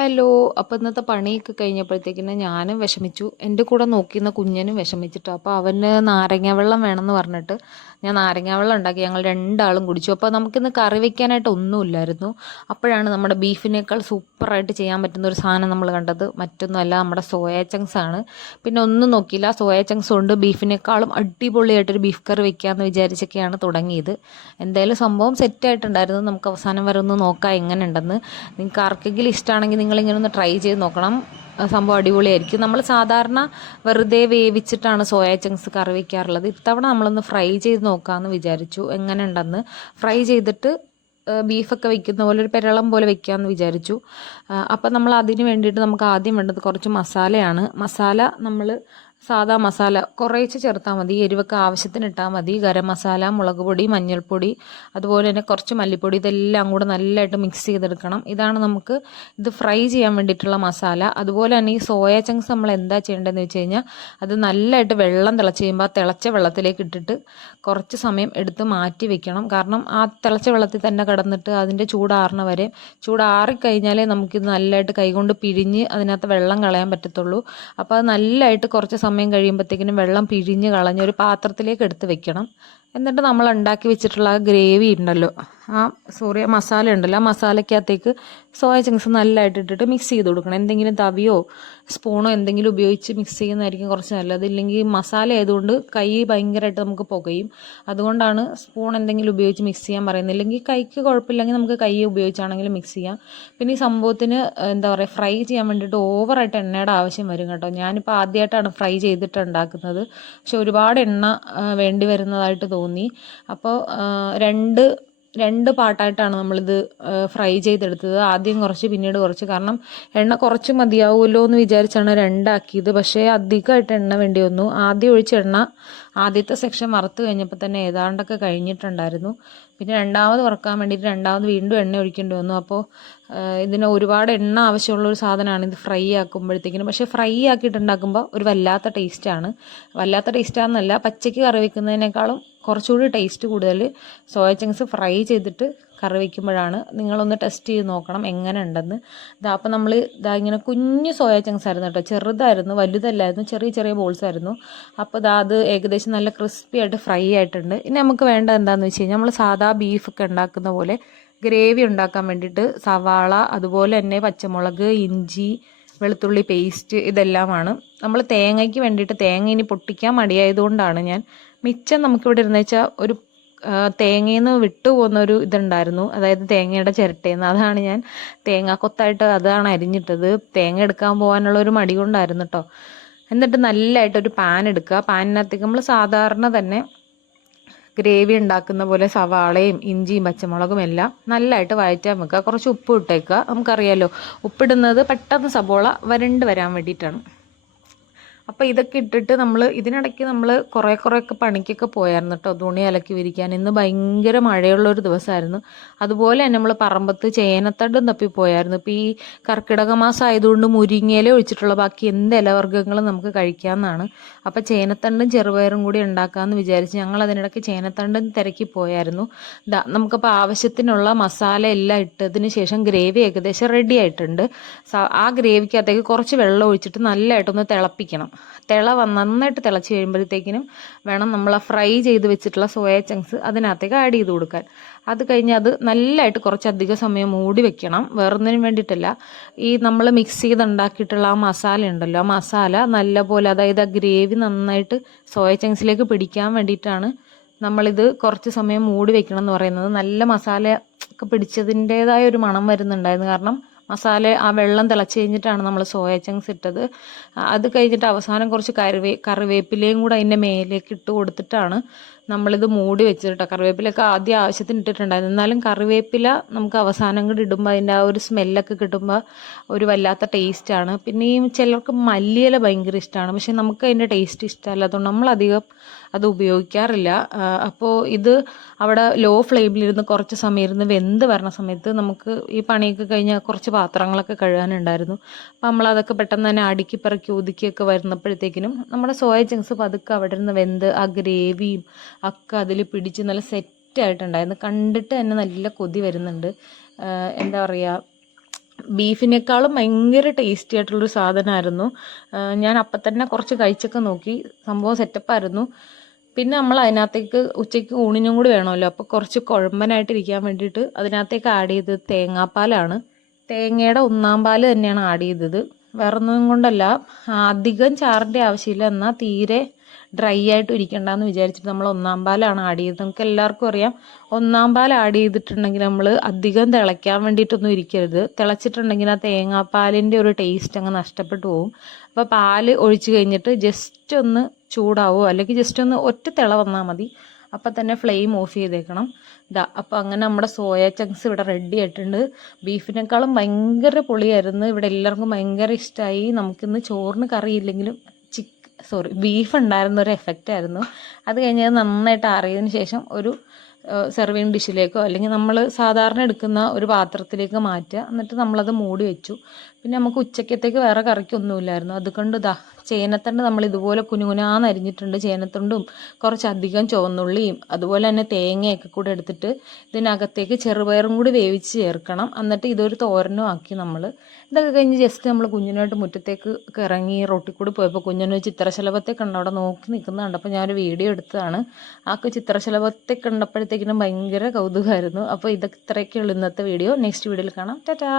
Hello അപ്പോൾ ഇന്നത്തെ പണിയൊക്കെ കഴിഞ്ഞപ്പോഴത്തേക്കിന് ഞാനും വിഷമിച്ചു. എന്റെ കൂടെ നോക്കിയിരുന്ന കുഞ്ഞനും വിഷമിച്ചിട്ട്. അപ്പോൾ അവന് നാരങ്ങ വെള്ളം വേണമെന്ന് പറഞ്ഞിട്ട് ഞാൻ നാരങ്ങ വെള്ളം ഉണ്ടാക്കി ഞങ്ങൾ രണ്ടാളും കുടിച്ചു. അപ്പോൾ നമുക്കിന്ന് കറി വെക്കാനായിട്ട് ഒന്നുമില്ലായിരുന്നു. അപ്പോഴാണ് നമ്മുടെ ബീഫിനേക്കാൾ സൂപ്പറായിട്ട് ചെയ്യാൻ പറ്റുന്ന ഒരു സാധനം നമ്മൾ കണ്ടത്. മറ്റൊന്നുമല്ല നമ്മുടെ സോയ ചങ്ക്സ് ആണ്. പിന്നെ ഒന്നും നോക്കിയില്ല. സോയ ചങ്ക്സ് കൊണ്ട് ബീഫിനേക്കാളും അടിപൊളിയായിട്ടൊരു ബീഫ് കറി വെക്കാമെന്ന് വിചാരിച്ചൊക്കെയാണ് തുടങ്ങിയത്. എന്തായാലും സംഭവം സെറ്റായിട്ടുണ്ടായിരുന്നു നമുക്ക് അവസാനം വരെ ഒന്ന് നോക്കാം എങ്ങനെ ഉണ്ടെന്ന് നിങ്ങൾക്ക് ആർക്കെങ്കിലും ഇഷ്ടമാണെങ്കിൽ നിങ്ങളിങ്ങനെ ഒന്ന് ട്രൈ ചെയ്ത് നോക്കണം. സംഭവം അടിപൊളിയായിരിക്കും. നമ്മൾ സാധാരണ വെറുതെ വേവിച്ചിട്ടാണ് സോയ ചങ്ക്സ് കറി വയ്ക്കാറുള്ളത് ഇത്തവണ നമ്മളൊന്ന് ഫ്രൈ ചെയ്ത് നോക്കാമെന്ന് വിചാരിച്ചു. എങ്ങനെ ഉണ്ടെന്ന് ഫ്രൈ ചെയ്തിട്ട് ബീഫൊക്കെ വെക്കുന്ന പോലെ ഒരു പെരളം പോലെ വെക്കാമെന്ന് വിചാരിച്ചു. അപ്പം നമ്മൾ അതിന് വേണ്ടിയിട്ട് നമുക്ക് ആദ്യം വേണ്ടത് കുറച്ച് മസാലയാണ്. മസാല നമ്മൾ സാദാ മസാല കുറേച്ച് ചേർത്താൽ മതി. എരിവൊക്കെ ആവശ്യത്തിന് ഇട്ടാൽ മതി. ഗരം മസാല മുളക് പൊടി മഞ്ഞൾപ്പൊടി അതുപോലെ തന്നെ കുറച്ച് മല്ലിപ്പൊടി ഇതെല്ലാം കൂടെ നല്ലതായിട്ട് മിക്സ് ചെയ്തെടുക്കണം. ഇതാണ് നമുക്ക് ഇത് ഫ്രൈ ചെയ്യാൻ വേണ്ടിയിട്ടുള്ള മസാല. അതുപോലെ തന്നെ ഈ സോയ ചങ്ക്സ് നമ്മൾ എന്താ ചെയ്യേണ്ടതെന്ന് വെച്ച് കഴിഞ്ഞാൽ അത് നല്ലതായിട്ട് വെള്ളം തിളച്ച് കഴിയുമ്പോൾ ആ തിളച്ച വെള്ളത്തിലേക്ക് ഇട്ടിട്ട് കുറച്ച് സമയം എടുത്ത് മാറ്റി വെക്കണം. കാരണം ആ തിളച്ച വെള്ളത്തിൽ തന്നെ കിടന്നിട്ട് അതിന്റെ ചൂടാറണ വരെ ചൂടാറിക്കഴിഞ്ഞാലേ നമുക്കിത് നല്ലതായിട്ട് കൈകൊണ്ട് പിഴിഞ്ഞ് അതിനകത്ത് വെള്ളം കളയാൻ പറ്റത്തുള്ളൂ. അപ്പോൾ അത് നല്ലതായിട്ട് കുറച്ച് സമയം കഴിയുമ്പോഴത്തേക്കിനും വെള്ളം പിഴിഞ്ഞ് കളഞ്ഞ് ഒരു പാത്രത്തിലേക്ക് എടുത്ത് വെക്കണം. എന്നിട്ട് നമ്മൾ ഉണ്ടാക്കി വെച്ചിട്ടുള്ള ആ ഗ്രേവി ഉണ്ടല്ലോ. ആ സോറി മസാല ഉണ്ടല്ലോ. ആ മസാലയ്ക്കകത്തേക്ക് സോയ ചങ്ക്സ് നല്ലതായിട്ട് ഇട്ടിട്ട് മിക്സ് ചെയ്ത് കൊടുക്കണം. എന്തെങ്കിലും തവിയോ സ്പൂണോ എന്തെങ്കിലും ഉപയോഗിച്ച് മിക്സ് ചെയ്യുന്നതായിരിക്കും കുറച്ച് നല്ലത്. ഇല്ലെങ്കിൽ മസാല ആയതുകൊണ്ട് കൈ ഭയങ്കരമായിട്ട് നമുക്ക് പുകയും. അതുകൊണ്ടാണ് സ്പൂൺ എന്തെങ്കിലും ഉപയോഗിച്ച് മിക്സ് ചെയ്യാൻ പറയുന്നത്. ഇല്ലെങ്കിൽ കൈക്ക് കുഴപ്പമില്ലെങ്കിൽ നമുക്ക് കൈ ഉപയോഗിച്ചാണെങ്കിലും മിക്സ് ചെയ്യാം. പിന്നെ ഈ സംഭവത്തിന് എന്താ പറയുക ഫ്രൈ ചെയ്യാൻ വേണ്ടിയിട്ട് ഓവറായിട്ട് എണ്ണയുടെ ആവശ്യം വരും കേട്ടോ. ഞാനിപ്പോൾ ആദ്യമായിട്ടാണ് ഫ്രൈ ചെയ്തിട്ട് ഉണ്ടാക്കുന്നത്. പക്ഷെ ഒരുപാട് എണ്ണ വേണ്ടി വരുന്നതായിട്ട് തോന്നി. അപ്പോൾ രണ്ട് രണ്ട് പാട്ടായിട്ടാണ് നമ്മളിത് ഫ്രൈ ചെയ്തെടുത്തത്. ആദ്യം കുറച്ച് പിന്നീട് കുറച്ച്. കാരണം എണ്ണ കുറച്ച് മതിയാവുമല്ലോ എന്ന് വിചാരിച്ചാണ് രണ്ടാക്കിയത്. പക്ഷേ അധികമായിട്ട് എണ്ണ വേണ്ടി വന്നു. ആദ്യം ഒഴിച്ച എണ്ണ ആദ്യത്തെ സെക്ഷൻ വറുത്ത് കഴിഞ്ഞപ്പോൾ തന്നെ ഏതാണ്ടൊക്കെ കഴിഞ്ഞിട്ടുണ്ടായിരുന്നു. പിന്നെ രണ്ടാമത് വറുക്കാൻ വേണ്ടിയിട്ട് രണ്ടാമത് വീണ്ടും എണ്ണ ഒഴിക്കേണ്ടി വന്നു. അപ്പോൾ ഇതിന് ഒരുപാട് എണ്ണ ആവശ്യമുള്ള ഒരു സാധനമാണ് ഇത് ഫ്രൈ ആക്കുമ്പോഴത്തേക്കിനും. പക്ഷേ ഫ്രൈ ആക്കിയിട്ടുണ്ടാക്കുമ്പോൾ ഒരു വല്ലാത്ത ടേസ്റ്റാണ് വല്ലാത്ത ടേസ്റ്റാണെന്നല്ല പച്ചയ്ക്ക് കറി വെക്കുന്നതിനേക്കാളും കുറച്ചുകൂടി ടേസ്റ്റ് കൂടുതൽ സോയ ചങ്ക്സ് ഫ്രൈ ചെയ്തിട്ട് കറി വയ്ക്കുമ്പോഴാണ് നിങ്ങളൊന്ന് ടെസ്റ്റ് ചെയ്ത് നോക്കണം എങ്ങനെ ഉണ്ടെന്ന് ഇതാ അപ്പോൾ നമ്മൾ ഇതാ ഇങ്ങനെ കുഞ്ഞു സോയ ചങ്ക്സ് ആയിരുന്നു കേട്ടോ. ചെറുതായിരുന്നു വലുതല്ലായിരുന്നു ചെറിയ ചെറിയ ബോൾസ് ആയിരുന്നു. അപ്പോൾ ഇതാ അത് ഏകദേശം നല്ല ക്രിസ്പി ആയിട്ട് ഫ്രൈ ആയിട്ടുണ്ട്. ഇനി നമുക്ക് വേണ്ടത് എന്താണെന്ന് വെച്ച് കഴിഞ്ഞാൽ നമ്മൾ സാധാ ബീഫൊക്കെ ഉണ്ടാക്കുന്ന പോലെ ഗ്രേവി ഉണ്ടാക്കാൻ വേണ്ടിയിട്ട് സവാള അതുപോലെ തന്നെ പച്ചമുളക് ഇഞ്ചി വെളുത്തുള്ളി പേസ്റ്റ് ഇതെല്ലാമാണ്. നമ്മൾ തേങ്ങയ്ക്ക് വേണ്ടിയിട്ട് തേങ്ങ ഇനി പൊട്ടിക്കാൻ മടിയായതുകൊണ്ടാണ് ഞാൻ. മിച്ചം നമുക്കിവിടെ ഇരുന്ന് വെച്ചാൽ ഒരു തേങ്ങയിൽ നിന്ന് വിട്ടുപോകുന്ന ഒരു ഇതുണ്ടായിരുന്നു. അതായത് തേങ്ങയുടെ ചിരട്ടയിൽ അതാണ് ഞാൻ തേങ്ങ കൊത്തായിട്ട് അതാണ് അരിഞ്ഞിട്ടത്. തേങ്ങ എടുക്കാൻ പോകാനുള്ള ഒരു മടി കൊണ്ടായിരുന്നു കേട്ടോ എന്നിട്ട് നല്ലതായിട്ട് ഒരു പാൻ എടുക്കുക. പാനിനകത്തേക്ക് നമ്മൾ സാധാരണ തന്നെ ഗ്രേവി ഉണ്ടാക്കുന്ന പോലെ സവാളയും ഇഞ്ചിയും പച്ചമുളകും എല്ലാം നല്ലതായിട്ട് വഴറ്റാൻ വെക്കുക. കുറച്ച് ഉപ്പ് ഇട്ടേക്കുക. നമുക്കറിയാമല്ലോ ഉപ്പിടുന്നത് പെട്ടെന്ന് സബോള വരണ്ട് വരാൻ വേണ്ടിയിട്ടാണ്. അപ്പോൾ ഇതൊക്കെ ഇട്ടിട്ട് നമ്മൾ ഇതിനിടയ്ക്ക് നമ്മൾ കുറേ കുറേയൊക്കെ പണിക്കൊക്കെ പോയായിരുന്നു കേട്ടോ തുണി അലക്കി വിരിക്കാൻ. ഇന്ന് ഭയങ്കര മഴയുള്ള ഒരു ദിവസമായിരുന്നു അതുപോലെ തന്നെ നമ്മൾ പറമ്പത്ത് ചേനത്തടം തപ്പി പോയായിരുന്നു. ഇപ്പോൾ ഈ കർക്കിടക മാസം ആയതുകൊണ്ട് മുരിങ്ങയില ഒഴിച്ചിട്ടുള്ള ബാക്കി എന്ത് ഇലവർഗങ്ങളും നമുക്ക് കഴിക്കാമെന്നാണ് അപ്പോൾ ചേനത്തണ്ടും ചെറുപയറും കൂടി ഉണ്ടാക്കാമെന്ന് വിചാരിച്ച് ഞങ്ങൾ അതിനിടയ്ക്ക് ചേനത്തണ്ടും തിരക്കി പോയായിരുന്നു. നമുക്കപ്പോൾ ആവശ്യത്തിനുള്ള മസാല എല്ലാം ഇട്ടതിന് ശേഷം ഗ്രേവി ഏകദേശം റെഡി ആയിട്ടുണ്ട്. ആ ഗ്രേവിക്കകത്തേക്ക് കുറച്ച് വെള്ളം ഒഴിച്ചിട്ട് നല്ലതായിട്ടൊന്ന് തിളപ്പിക്കണം. തിള നന്നായിട്ട് തിളച്ച് കഴിയുമ്പോഴത്തേക്കിനും വേണം നമ്മൾ ആ ഫ്രൈ ചെയ്ത് വെച്ചിട്ടുള്ള സോയ ചങ്ക്സ് അതിനകത്തേക്ക് ആഡ് ചെയ്ത് കൊടുക്കാൻ. അത് കഴിഞ്ഞ് അത് നല്ലതായിട്ട് കുറച്ചധികം സമയം മൂടി വെക്കണം. വേറൊന്നിനും വേണ്ടിയിട്ടല്ല. ഈ നമ്മൾ മിക്സ് ചെയ്ത് ഉണ്ടാക്കിയിട്ടുള്ള ആ മസാല ഉണ്ടല്ലോ ആ മസാല നല്ലപോലെ അതായത് ആ ഗ്രേവി നന്നായിട്ട് സോയ ചങ്ക്സിലേക്ക് പിടിക്കാൻ വേണ്ടിയിട്ടാണ് നമ്മളിത് കുറച്ച് സമയം മൂടി വെക്കണം എന്ന് പറയുന്നത്. നല്ല മസാല ഒക്കെ പിടിച്ചതിന്റെതായ ഒരു മണം വരുന്നുണ്ടായിരുന്നു. കാരണം മസാല ആ വെള്ളം തിളച്ച് കഴിഞ്ഞിട്ടാണ് നമ്മൾ സോയ ചങ്ക്സ് ഇട്ടത്. അത് കഴിഞ്ഞിട്ട് അവസാനം കുറച്ച് കറിവേ കറിവേപ്പിലയും കൂടെ അതിന്റെ മേലേക്ക് ഇട്ട് കൊടുത്തിട്ടാണ് നമ്മളിത് മൂടി വെച്ചിട്ട്. കറിവേപ്പിലൊക്കെ ആദ്യം ആവശ്യത്തിന് ഇട്ടിട്ടുണ്ടായിരുന്നു എന്നാലും കറിവേപ്പില നമുക്ക് അവസാനം കൂടി ഇടുമ്പോൾ അതിന്റെ ആ ഒരു സ്മെല്ലൊക്കെ കിട്ടുമ്പോൾ ഒരു വല്ലാത്ത ടേസ്റ്റാണ്. പിന്നെ ഈ ചിലർക്ക് മല്ലിയില ഭയങ്കര ഇഷ്ടമാണ് പക്ഷെ നമുക്ക് അതിന്റെ ടേസ്റ്റ് ഇഷ്ടമല്ല. അതുകൊണ്ട് നമ്മളധികം അത് ഉപയോഗിക്കാറില്ല. അപ്പോൾ ഇത് അവിടെ ലോ ഫ്ലെയിമിലിരുന്ന് കുറച്ച് സമയം ഇരുന്ന് വെന്ത് വരണ സമയത്ത് നമുക്ക് ഈ പണിയൊക്കെ കഴിഞ്ഞാൽ കുറച്ച് പാത്രങ്ങളൊക്കെ കഴുകാനുണ്ടായിരുന്നു. അപ്പോൾ നമ്മളതൊക്കെ പെട്ടെന്ന് തന്നെ അടുക്കി പിറക്കി ഒതുക്കിയൊക്കെ വരുന്നപ്പോഴത്തേക്കിനും നമ്മുടെ സോയ ചങ്ക്സ് പതുക്കെ അവിടെ ഇരുന്ന് വെന്ത് ആ ഗ്രേവിയും ഒക്കെ അതിൽ പിടിച്ച് നല്ല സെറ്റായിട്ടുണ്ടായിരുന്നു. കണ്ടിട്ട് തന്നെ നല്ല കൊതി വരുന്നുണ്ട്. എന്താ പറയുക ബീഫിനേക്കാളും ഭയങ്കര ടേസ്റ്റി ആയിട്ടുള്ളൊരു സാധനമായിരുന്നു. ഞാൻ അപ്പം തന്നെ കുറച്ച് കഴിച്ചൊക്കെ നോക്കി. സംഭവം സെറ്റപ്പായിരുന്നു പിന്നെ നമ്മൾ അതിനകത്തേക്ക് ഉച്ചയ്ക്ക് ഊണിനും കൂടി വേണമല്ലോ. അപ്പോൾ കുറച്ച് കുഴമ്പനായിട്ടിരിക്കാൻ വേണ്ടിയിട്ട് അതിനകത്തേക്ക് ആഡ് ചെയ്തത് തേങ്ങാപ്പാലാണ്. തേങ്ങയുടെ ഒന്നാം പാൽ തന്നെയാണ് ആഡ് ചെയ്തത്. വേറെ ഒന്നും കൊണ്ടല്ല. അധികം ചാറിന്റെ ആവശ്യമില്ല. എന്നാൽ തീരെ ഡ്രൈ ആയിട്ട് ഇരിക്കണ്ടെന്ന് വിചാരിച്ചിട്ട് നമ്മൾ ഒന്നാം പാലാണ് ആഡ് ചെയ്തത്. നമുക്ക് എല്ലാവർക്കും അറിയാം. ഒന്നാം പാൽ ആഡ് ചെയ്തിട്ടുണ്ടെങ്കിൽ നമ്മൾ അധികം തിളയ്ക്കാൻ വേണ്ടിയിട്ടൊന്നും ഇരിക്കരുത്. തിളച്ചിട്ടുണ്ടെങ്കിൽ ആ തേങ്ങാപ്പാലിന്റെ ഒരു ടേസ്റ്റ് അങ്ങ് നഷ്ടപ്പെട്ടു പോകും അപ്പോൾ പാൽ ഒഴിച്ച് കഴിഞ്ഞിട്ട് ജസ്റ്റ് ഒന്ന് ചൂടാവോ അല്ലെങ്കിൽ ജസ്റ്റ് ഒന്ന് ഒറ്റ തിള വന്നാൽ മതി. അപ്പം തന്നെ ഫ്ലെയിം ഓഫ് ചെയ്തേക്കണം. ഇതാ അപ്പൊ അങ്ങനെ നമ്മുടെ സോയ ചങ്ക്സ് ഇവിടെ റെഡി ആയിട്ടുണ്ട്. ബീഫിനേക്കാളും ഭയങ്കര പൊളിയായിരുന്നു. ഇവിടെ എല്ലാവർക്കും ഭയങ്കര ഇഷ്ടമായി നമുക്കിന്ന് ചോറിന് കറിയില്ലെങ്കിലും ചിക്ക് സോറി ബീഫ് ഉണ്ടായിരുന്ന ഒരു എഫക്റ്റ് ആയിരുന്നു. അത് കഴിഞ്ഞ് നന്നായിട്ട് അറിയതിന് ശേഷം ഒരു സെർവിങ് ഡിഷിലേക്കോ അല്ലെങ്കിൽ നമ്മൾ സാധാരണ എടുക്കുന്ന ഒരു പാത്രത്തിലേക്ക് മാറ്റുക. എന്നിട്ട് നമ്മളത് മൂടി വെച്ചു. പിന്നെ നമുക്ക് ഉച്ചക്കത്തേക്ക് വേറെ കറിക്കൊന്നുമില്ലായിരുന്നു. അതുകൊണ്ട് ഇതാ ചേനത്തണ്ട് നമ്മൾ ഇതുപോലെ കുനുകുനാന്ന് അരിഞ്ഞിട്ടുണ്ട്. ചേനത്തണ്ടും കുറച്ചധികം ചുവന്നുള്ളിയും അതുപോലെ തന്നെ തേങ്ങയൊക്കെ കൂടെ എടുത്തിട്ട് ഇതിനകത്തേക്ക് ചെറുപയറും കൂടി വേവിച്ച് ചേർക്കണം. എന്നിട്ട് ഇതൊരു തോരനും ആക്കി നമ്മൾ ഇതൊക്കെ കഴിഞ്ഞ് ജസ്റ്റ് നമ്മൾ കുഞ്ഞിനായിട്ട് മുറ്റത്തേക്ക് ഇറങ്ങി റോട്ടിൽ കൂടി പോയപ്പോൾ കുഞ്ഞിന് ചിത്രശലഭത്തെ കണ്ട് അവിടെ നോക്കി നിൽക്കുന്ന കണ്ടപ്പോൾ ഞാനൊരു വീഡിയോ എടുത്തതാണ്. ആ ചിത്രശലഭത്തെ കണ്ടപ്പോഴത്തേക്കിനും ഭയങ്കര കൗതുകമായിരുന്നു. അപ്പോൾ ഇതൊക്കെ ഇത്രയൊക്കെയുള്ളൂ ഇന്നത്തെ വീഡിയോ. നെക്സ്റ്റ് വീഡിയോയിൽ കാണാം. ടാറ്റാ!